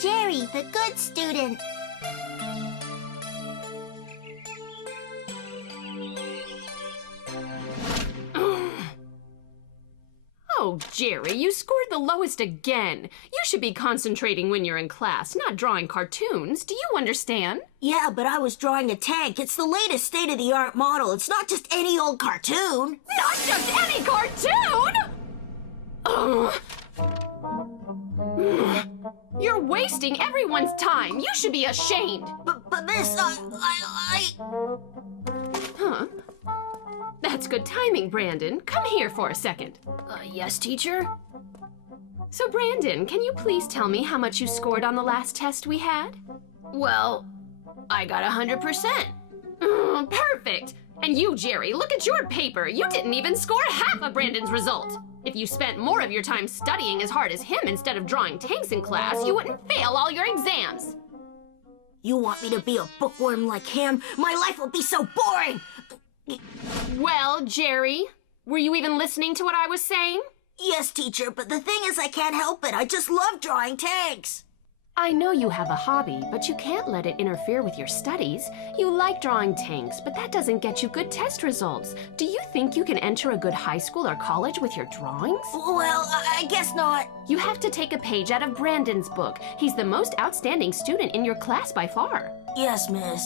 Gerry, the good student. Oh, Gerry, you scored the lowest again. You should be concentrating when you're in class, not drawing cartoons. Do you understand? Yeah, but I was drawing a tank. It's the latest state-of-the-art model. It's not just any old cartoon. Not just any cartoon! Ugh. You're wasting everyone's time. You should be ashamed. But miss, Huh? That's good timing, Brandon. Come here for a second. Yes, teacher? So, Brandon, can you please tell me how much you scored on the last test we had? Well, I got 100%. Perfect! And you, Gerry, look at your paper. You didn't even score half of Brandon's result. If you spent more of your time studying as hard as him instead of drawing tanks in class, you wouldn't fail all your exams. You want me to be a bookworm like him? My life will be so boring! Well, Gerry, were you even listening to what I was saying? Yes, teacher, but the thing is I can't help it. I just love drawing tanks. I know you have a hobby, but you can't let it interfere with your studies. You like drawing tanks, but that doesn't get you good test results. Do you think you can enter a good high school or college with your drawings? Well, I guess not. You have to take a page out of Brandon's book. He's the most outstanding student in your class by far. Yes, miss.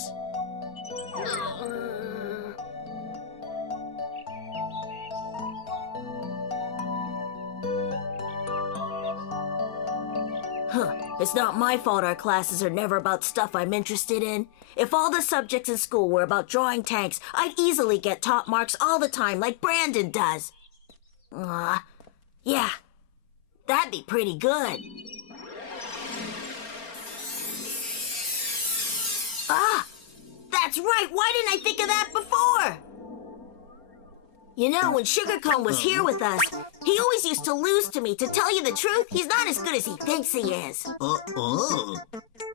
It's not my fault our classes are never about stuff I'm interested in. If all the subjects in school were about drawing tanks, I'd easily get top marks all the time like Brandon does. Yeah, that'd be pretty good. Ah, that's right. Why didn't I think of that before? You know, when Sugarcone was here with us, he always used to lose to me. To tell you the truth, he's not as good as he thinks he is.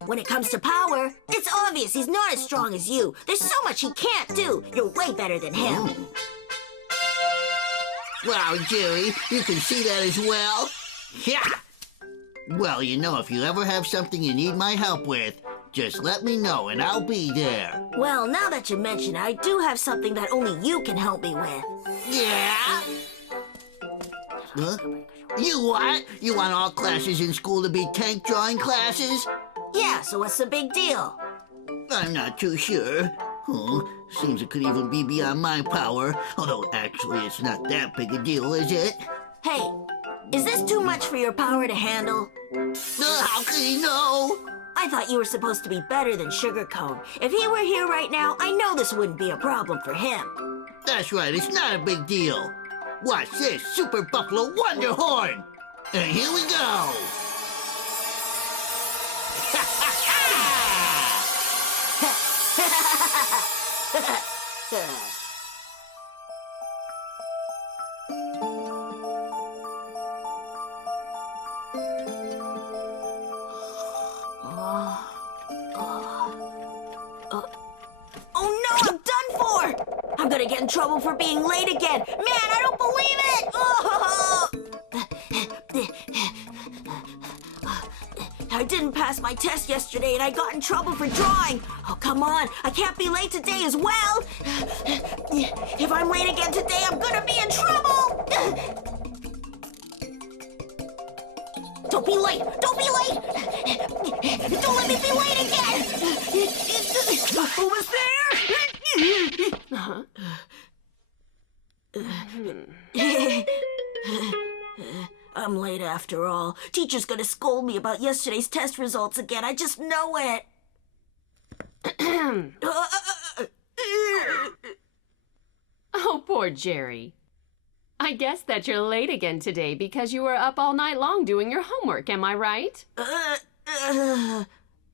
When it comes to power, it's obvious he's not as strong as you. There's so much he can't do. You're way better than him. Wow, Gerry, you can see that as well? Yeah! Well, you know, if you ever have something you need my help with, just let me know and I'll be there. Well, now that you mention it, I do have something that only you can help me with. Yeah? Huh? You what? You want all classes in school to be tank drawing classes? Yeah, so what's the big deal? I'm not too sure. Seems it could even be beyond my power, although actually it's not that big a deal, is it? Hey, is this too much for your power to handle? How could he know? I thought you were supposed to be better than Sugarcone. If he were here right now, I know this wouldn't be a problem for him. That's right, it's not a big deal. Watch this, Super Buffalo Wonder Horn! And here we go! Oh no, I'm done for! I'm gonna get in trouble for being late again. Man, I don't believe it! Oh! I didn't pass my test yesterday and I got in trouble for drawing. Oh, come on. I can't be late today as well. If I'm late again today, I'm gonna be in trouble. Don't be late. Don't be late. Don't let me be late again. Who was there? I'm late after all. Teacher's gonna scold me about yesterday's test results again. I just know it. Oh, poor Gerry. I guess that you're late again today because you were up all night long doing your homework, am I right?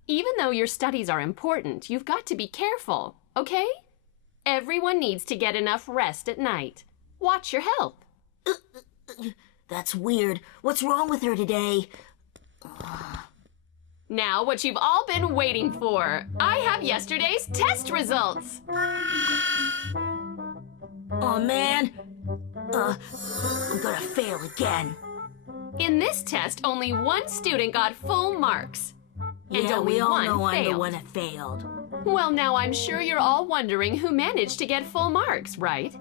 Even though your studies are important, you've got to be careful, okay? Everyone needs to get enough rest at night. Watch your health. That's weird. What's wrong with her today? Now, what you've all been waiting for. I have yesterday's test results. Oh, man. I'm gonna fail again. In this test, only one student got full marks. And Yeah, only we all one know I'm the failed. one that failed. Well, now I'm sure you're all wondering who managed to get full marks, right?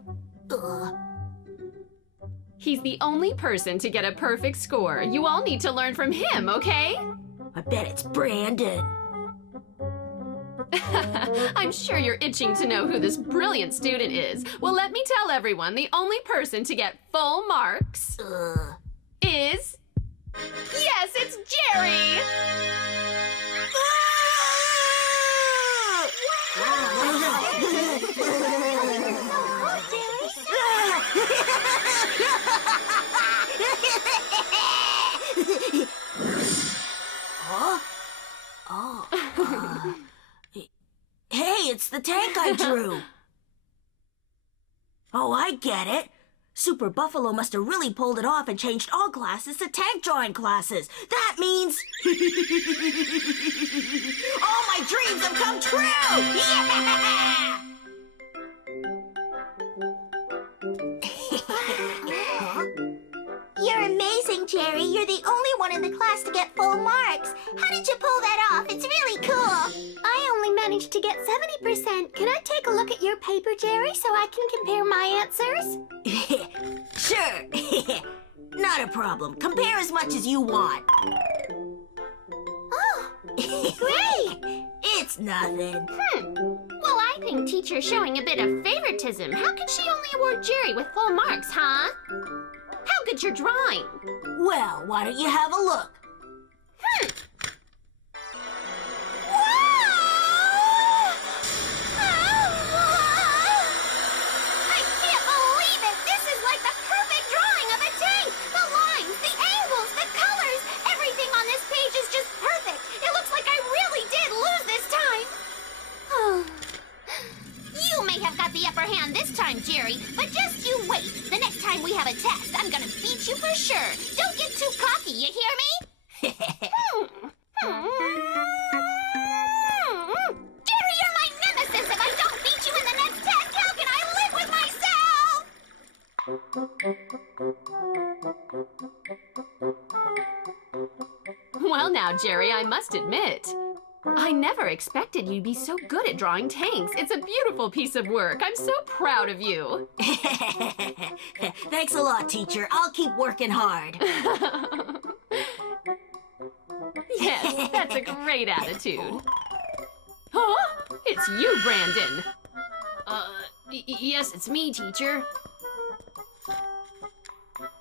He's the only person to get a perfect score. You all need to learn from him, okay? I bet it's Brandon. I'm sure you're itching to know who this brilliant student is. Well, let me tell everyone, the only person to get full marks is... Yes, it's Gerry! Hey, it's the tank I drew. Oh, I get it. Super Buffalo must have really pulled it off and changed all classes to tank drawing classes. That means... all my dreams have come true! Yeah! You're amazing, Gerry. You're the only one in the class to get full marks. How did you pull that off? It's really cool. I only managed to get 70%. Can I take a look at your paper, Gerry, so I can compare my answers? Sure. Not a problem. Compare as much as you want. Oh, great. It's nothing. Well, I think teacher's showing a bit of favoritism. How can she only award Gerry with full marks, huh? How good's your drawing? Well, why don't you have a look? I can't believe it! This is like the perfect drawing of a tank! The lines, the angles, the colors, everything on this page is just perfect! It looks like I really did lose this time! You may have got the upper hand this time, Gerry, but just you wait. The next time we have a test, I'm gonna beat you for sure. Don't get too cocky, you hear me? Gerry, you're my nemesis! If I don't beat you in the next test, how can I live with myself? Well now, Gerry, I must admit, I never expected you'd be so good at drawing tanks. It's a beautiful piece of work. I'm so proud of you. Thanks a lot, teacher. I'll keep working hard. Yes, that's a great attitude. Huh? It's you, Brandon. Yes, it's me, teacher.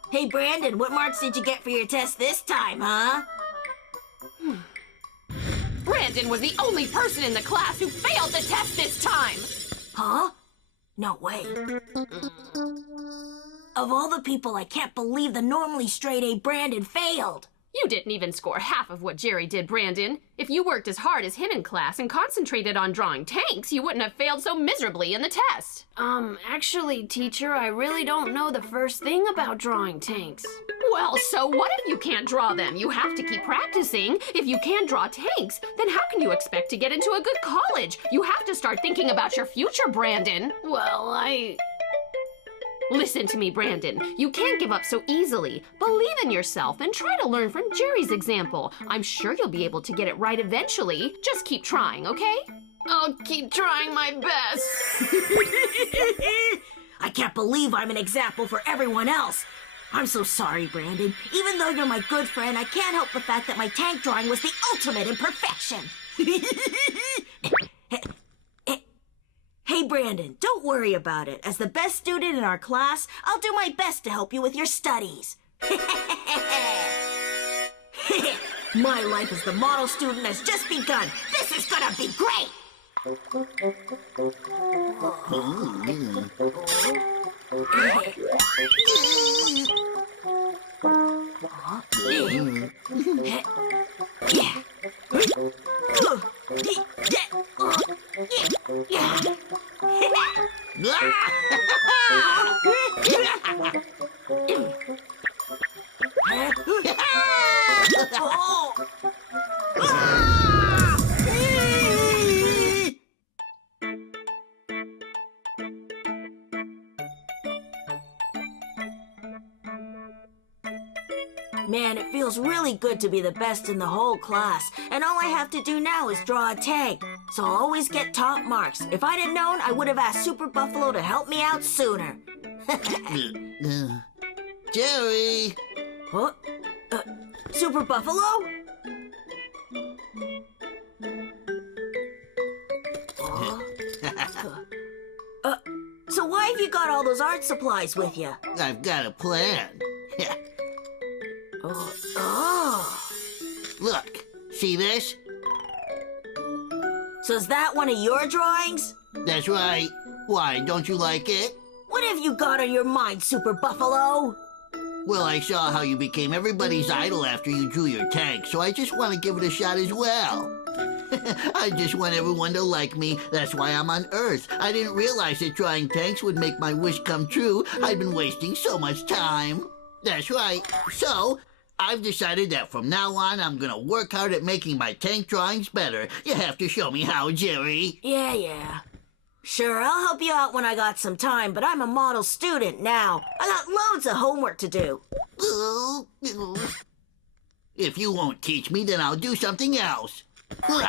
Hey, Brandon, what marks did you get for your test this time, huh? Brandon was the only person in the class who failed the test this time. Huh? No way. Of all the people, I can't believe the normally straight-A Brandon failed. You didn't even score half of what Gerry did, Brandon. If you worked as hard as him in class and concentrated on drawing tanks, you wouldn't have failed so miserably in the test. Actually, teacher, I really don't know the first thing about drawing tanks. Well, so what if you can't draw them? You have to keep practicing. If you can't draw tanks, then how can you expect to get into a good college? You have to start thinking about your future, Brandon. Well, Listen to me, Brandon. You can't give up so easily. Believe in yourself and try to learn from Gerry's example. I'm sure you'll be able to get it right eventually. Just keep trying, okay? I'll keep trying my best. I can't believe I'm an example for everyone else. I'm so sorry, Brandon. Even though you're my good friend, I can't help the fact that my tank drawing was the ultimate in perfection. Hey, Brandon, don't worry about it. As the best student in our class, I'll do my best to help you with your studies. My life as the model student has just begun. This is gonna be great! Man, it feels feels really good to be the best in the whole class, and all I have to do now is draw a tank. So I'll always get top marks. If I'd have known, I would have asked Super Buffalo to help me out sooner. Gerry! Huh? Super Buffalo? So why have you got all those art supplies with you? I've got a plan. Oh. Look, see this? So is that one of your drawings? That's right. Why, don't you like it? What have you got on your mind, Super Buffalo? Well, I saw how you became everybody's idol after you drew your tank, so I just want to give it a shot as well. I just want everyone to like me. That's why I'm on Earth. I didn't realize that drawing tanks would make my wish come true. I've been wasting so much time. That's right. So, I've decided that from now on, I'm gonna work hard at making my tank drawings better. You have to show me how, Gerry. Yeah. Sure, I'll help you out when I got some time, but I'm a model student now. I got loads of homework to do. If you won't teach me, then I'll do something else. Huh?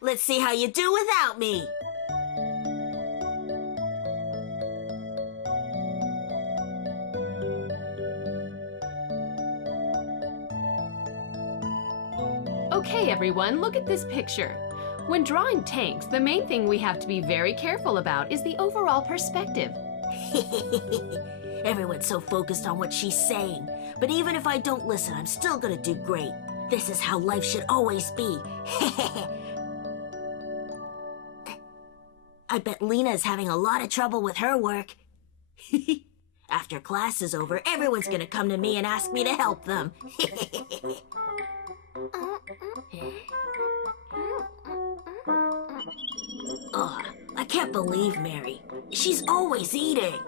Let's see how you do without me. Okay, everyone, look at this picture. When drawing tanks, the main thing we have to be very careful about is the overall perspective. Everyone's so focused on what she's saying. But even if I don't listen, I'm still gonna do great. This is how life should always be. I bet Lena is having a lot of trouble with her work. After class is over, everyone's gonna come to me and ask me to help them. Oh, I can't believe Mary. She's always eating.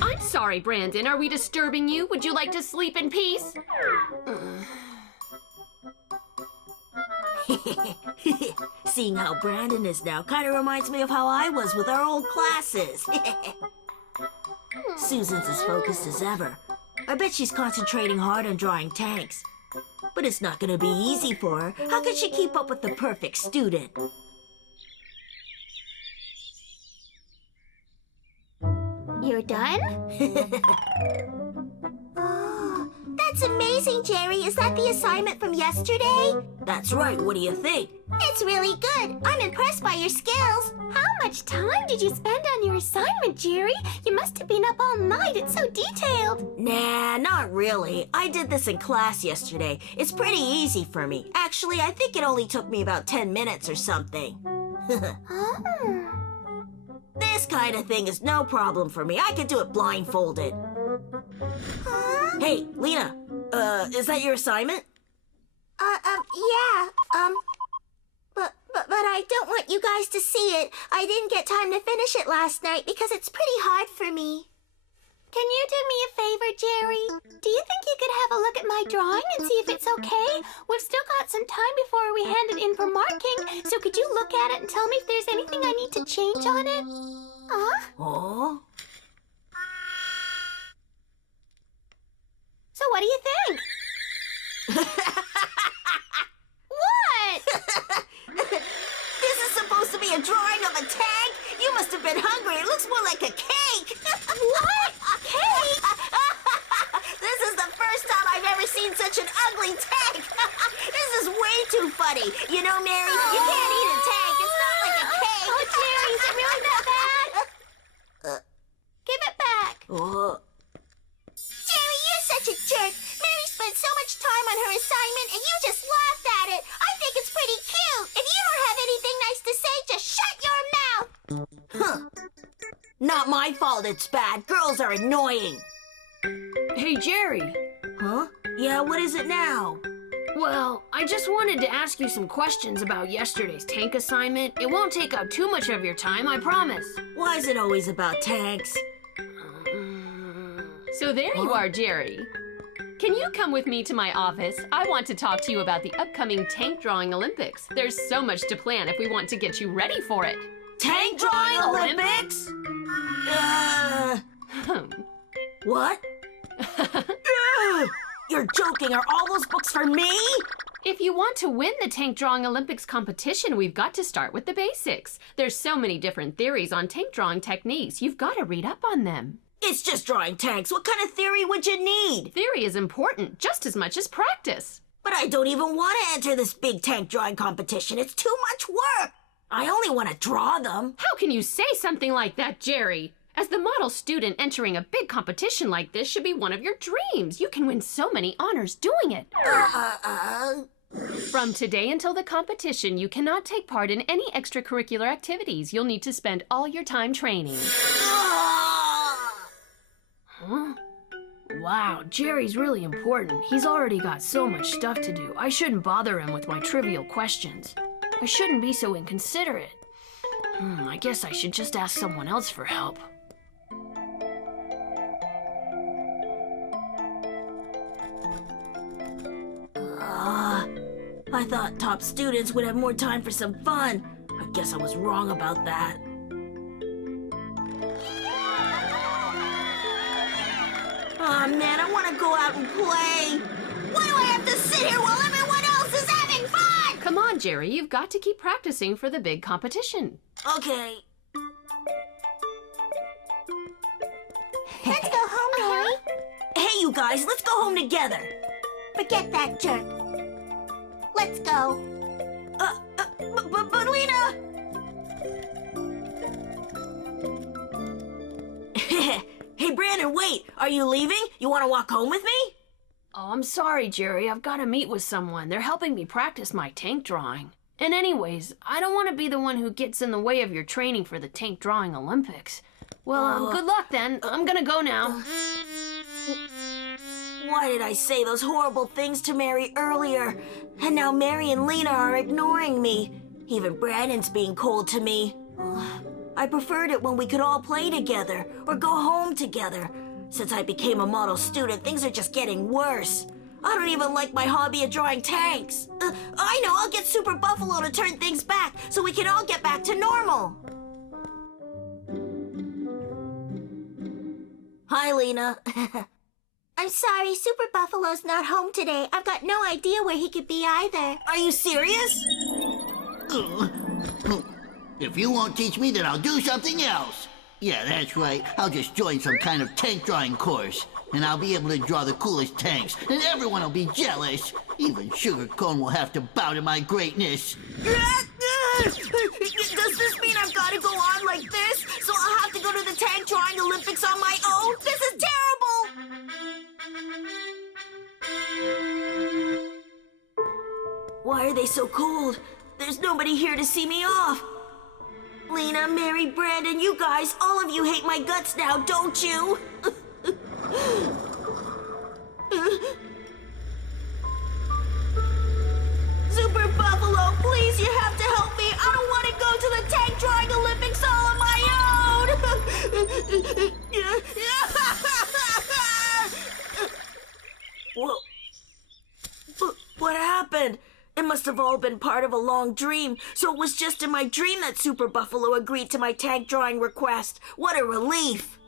I'm sorry, Brandon. Are we disturbing you? Would you like to sleep in peace? Seeing how Brandon is now kind of reminds me of how I was with our old classes. Susan's as focused as ever. I bet she's concentrating hard on drawing tanks. But it's not going to be easy for her. How could she keep up with the perfect student? You're done? Oh, that's amazing, Gerry. Is that the assignment from yesterday? That's right. What do you think? It's really good. I'm impressed by your skills. How much time did you spend on your assignment, Gerry? You must have been up all night. It's so detailed. Nah, not really. I did this in class yesterday. It's pretty easy for me. Actually, I think it only took me about 10 minutes or something. Oh. This kind of thing is no problem for me. I can do it blindfolded. Huh? Hey, Lena, is that your assignment? Yeah, but I don't want you guys to see it. I didn't get time to finish it last night because it's pretty hard for me. Can you do me a favor, Gerry? Do you think you could have a look at my drawing and see if it's okay? We've still got some time before we hand it in for marking, so could you look at it and tell me if there's anything I need to change on it? Oh? So what do you think? What? This is supposed to be a drawing of a tank? You must have been hungry. It looks more like a cake. What? Cake? This is the first time I've ever seen such an ugly tank. This is way too funny. You know, Mary, you can't eat a tank. It's not like a cake. Oh, Gerry, is it really that bad? Give it back. Oh. Gerry, you're such a jerk. Mary spent so much time on her assignment and you just laughed at it. I think it's pretty cute. If you don't have anything nice to say, just shut your mouth. Huh. Not my fault it's bad. Girls are annoying. Hey, Gerry. Huh? Yeah, what is it now? Well, I just wanted to ask you some questions about yesterday's tank assignment. It won't take up too much of your time, I promise. Why is it always about tanks? So there you are, Gerry. Can you come with me to my office? I want to talk to you about the upcoming tank drawing Olympics. There's so much to plan if we want to get you ready for it. Tank Drawing Olympics? What? You're joking. Are all those books for me? If you want to win the Tank Drawing Olympics competition, we've got to start with the basics. There's so many different theories on tank drawing techniques. You've got to read up on them. It's just drawing tanks. What kind of theory would you need? Theory is important just as much as practice. But I don't even want to enter this big tank drawing competition. It's too much work. I only want to draw them. How can you say something like that, Gerry? As the model student, entering a big competition like this should be one of your dreams. You can win so many honors doing it. From today until the competition, you cannot take part in any extracurricular activities. You'll need to spend all your time training. Huh? Wow, Jerry's really important. He's already got so much stuff to do. I shouldn't bother him with my trivial questions. I shouldn't be so inconsiderate. I guess I should just ask someone else for help. I thought top students would have more time for some fun. I guess I was wrong about that. Aw, man, I want to go out and play. Why do I have to sit here while everyone else is having fun? Come on, Gerry, you've got to keep practicing for the big competition. Okay. Let's go home, Mary. Hey, you guys, let's go home together. Forget that jerk. Let's go. But Lena! Hey, Brandon, wait. Are you leaving? You want to walk home with me? Oh, I'm sorry, Jerry. I've got to meet with someone. They're helping me practice my tank drawing. And anyways, I don't want to be the one who gets in the way of your training for the tank drawing Olympics. Well, good luck then. I'm gonna go now. Why did I say those horrible things to Mary earlier? And now Mary and Lena are ignoring me. Even Brandon's being cold to me. I preferred it when we could all play together or go home together. Since I became a model student, things are just getting worse. I don't even like my hobby of drawing tanks. I know, I'll get Super Buffalo to turn things back so we can all get back to normal. Hi, Lena. I'm sorry, Super Buffalo's not home today. I've got no idea where he could be either. Are you serious? If you won't teach me, then I'll do something else. Yeah, that's right. I'll just join some kind of tank drawing course. And I'll be able to draw the coolest tanks. And everyone will be jealous. Even Sugar Cone will have to bow to my greatness. Does this mean I've got to go on like this? So I'll have to go to the tank drawing Olympics on my own? This is terrible! Why are they so cold? There's nobody here to see me off. Lena, Mary, Brandon, you guys, all of you hate my guts now, don't you? Super Buffalo, please, you have to help me. I don't want to go to the tank drawing Olympics all on my own. What happened? It must have all been part of a long dream, so it was just in my dream that Super Buffalo agreed to my tank drawing request. What a relief!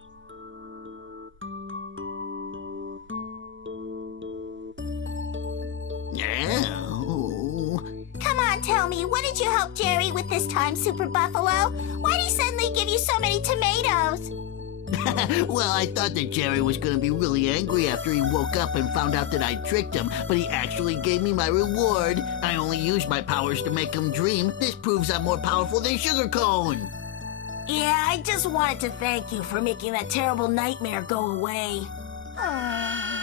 Come on, tell me, what did you help Jerry with this time, Super Buffalo? Why did he suddenly give you so many tomatoes? Well, I thought that Gerry was going to be really angry after he woke up and found out that I tricked him, but he actually gave me my reward. I only used my powers to make him dream. This proves I'm more powerful than Sugar Cone. Yeah, I just wanted to thank you for making that terrible nightmare go away. Aww.